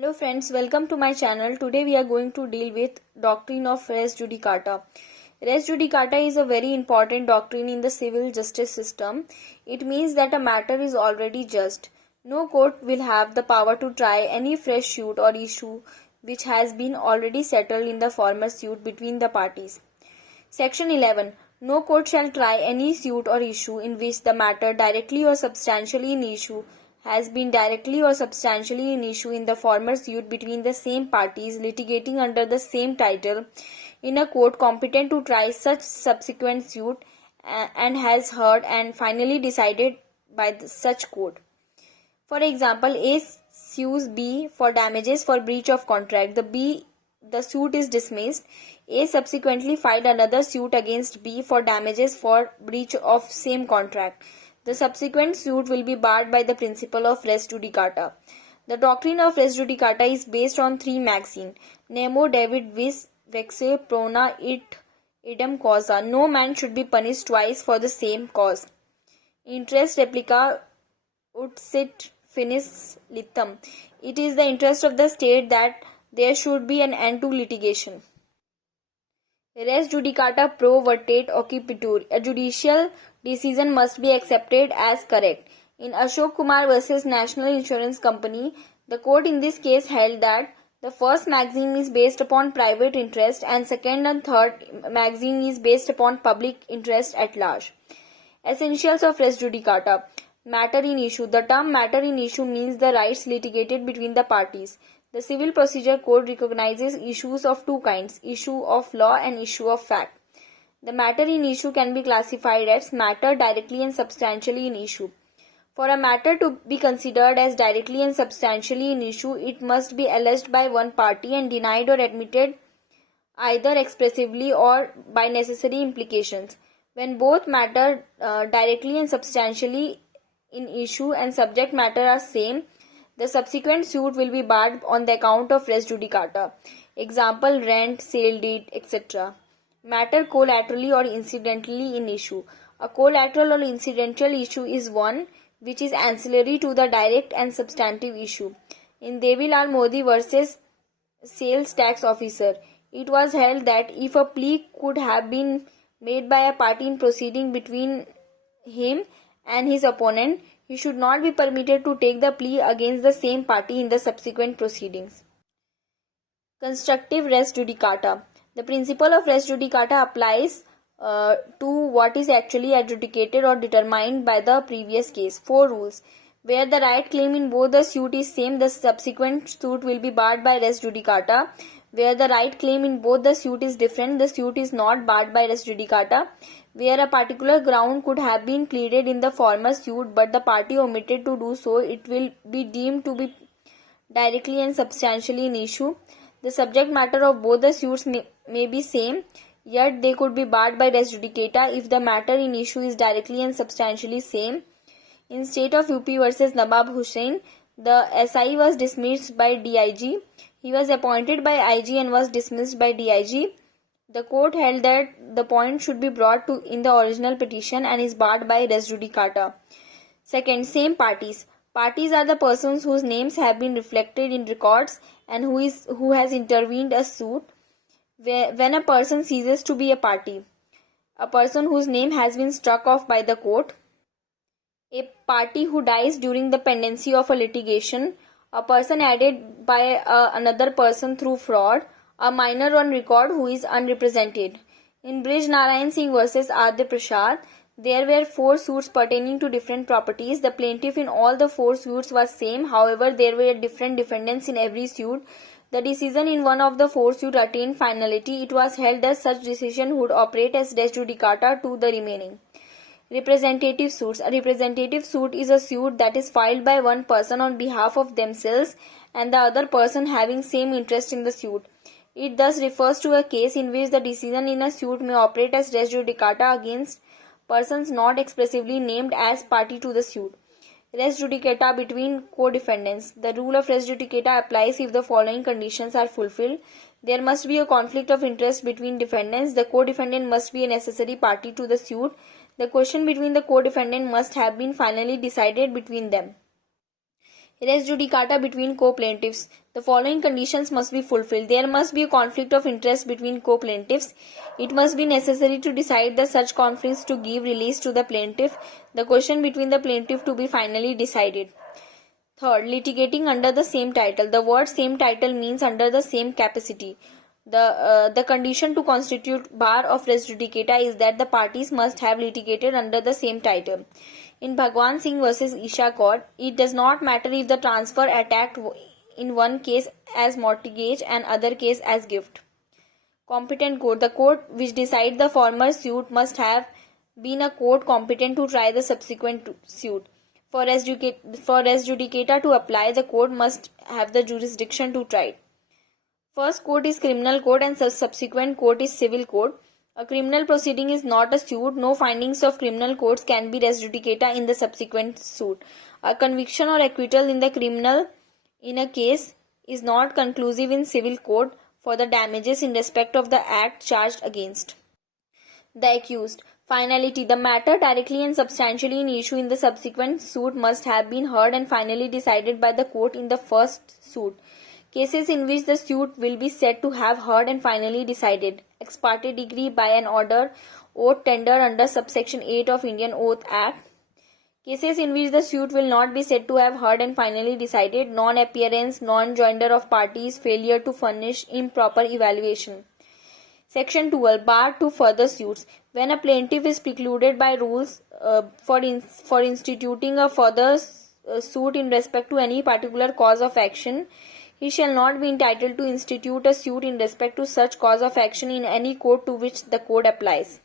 Hello friends, welcome to my channel. Today we are going to deal with doctrine of res judicata. Res judicata is a very important doctrine in the civil justice system. It means that a matter is already just. No court will have the power to try any fresh suit or issue which has been already settled in the former suit between the parties. Section 11. No court shall try any suit or issue in which the matter directly or substantially in issue has been directly or substantially in issue in the former suit between the same parties litigating under the same title in a court competent to try such subsequent suit and has heard and finally decided by such court. For example, A sues B for damages for breach of contract. The suit is dismissed. A subsequently filed another suit against B for damages for breach of same contract. The subsequent suit will be barred by the principle of res judicata. The doctrine of res judicata is based on three maxims: nemo David vis vexe prona it idem causa. No man should be punished twice for the same cause. Interest replica ut sit finis litem. It is the interest of the state that there should be an end to litigation. Res judicata pro vertate occipitur. A judicial decision must be accepted as correct. In Ashok Kumar versus National Insurance Company, the court in this case held that the first maxim is based upon private interest and second and third maxim is based upon public interest at large. Essentials of res judicata. Matter in issue. The term matter in issue means the rights litigated between the parties. The Civil Procedure Code recognizes issues of two kinds: issue of law and issue of fact. The matter in issue can be classified as matter directly and substantially in issue. For a matter to be considered as directly and substantially in issue, it must be alleged by one party and denied or admitted either expressively or by necessary implications. When both matter directly and substantially in issue and subject matter are same, the subsequent suit will be barred on the account of res judicata. Example: rent, sale deed, etc. Matter collaterally or incidentally in issue. A collateral or incidental issue is one which is ancillary to the direct and substantive issue. In Devilal Modi versus Sales Tax Officer, it was held that if a plea could have been made by a party in proceeding between him and his opponent, he should not be permitted to take the plea against the same party in the subsequent proceedings. Constructive res judicata. The principle of res judicata applies to what is actually adjudicated or determined by the previous case. 4 rules. Where the right claim in both the suit is same, the subsequent suit will be barred by res judicata. Where the right claim in both the suit is different, the suit is not barred by res judicata. Where a particular ground could have been pleaded in the former suit but the party omitted to do so, it will be deemed to be directly and substantially in issue. The subject matter of both the suits may be same, yet they could be barred by res judicata if the matter in issue is directly and substantially same. In State of UP versus Nawab Hussain, the SI was dismissed by DIG. He was appointed by IG and was dismissed by DIG. The court held that the point should be brought to in the original petition and is barred by res judicata. Second, same parties. Parties are the persons whose names have been reflected in records and who has intervened a suit. When a person ceases to be a party, a person whose name has been struck off by the court, a party who dies during the pendency of a litigation, a person added by another person through fraud, a minor on record who is unrepresented. In Brij Narayan Singh versus Adya Prasad, there were 4 suits pertaining to different properties. The plaintiff in all the 4 suits was same. However, there were different defendants in every suit. The decision in one of the 4 suits attained finality. It was held that such decision would operate as res judicata to the remaining. Representative suits. A representative suit is a suit that is filed by one person on behalf of themselves and the other person having same interest in the suit. It thus refers to a case in which the decision in a suit may operate as res judicata against persons not expressively named as party to the suit. Res judicata between co-defendants. The rule of res judicata applies if the following conditions are fulfilled. There must be a conflict of interest between defendants. The co-defendant must be a necessary party to the suit. The question between the co-defendant must have been finally decided between them. Res judicata between co-plaintiffs. The following conditions must be fulfilled. There must be a conflict of interest between co-plaintiffs. It must be necessary to decide the such conflicts to give release to the plaintiff. The question between the plaintiff to be finally decided. Third, litigating under the same title. The word same title means under the same capacity. The condition to constitute bar of res judicata is that the parties must have litigated under the same title. In Bhagwan Singh versus Isha Court, it does not matter if the transfer attacked in one case as mortgage and other case as gift. Competent court. The court which decides the former suit must have been a court competent to try the subsequent suit. For res judicata to apply, the court must have the jurisdiction to try. First court is criminal court and subsequent court is civil court. A criminal proceeding is not a suit. No findings of criminal courts can be res judicata in the subsequent suit. A conviction or acquittal in the criminal in a case is not conclusive in civil court for the damages in respect of the act charged against the accused. Finality. The matter directly and substantially in issue in the subsequent suit must have been heard and finally decided by the court in the first suit. Cases in which the suit will be said to have heard and finally decided ex parte degree by an order oath tender under subsection 8 of Indian Oath Act. Cases in which the suit will not be said to have heard and finally decided, non-appearance, non-joinder of parties, failure to furnish, improper evaluation. Section 12. Bar to further suits. When a plaintiff is precluded by rules for instituting a further suit in respect to any particular cause of action, he shall not be entitled to institute a suit in respect to such cause of action in any court to which the code applies.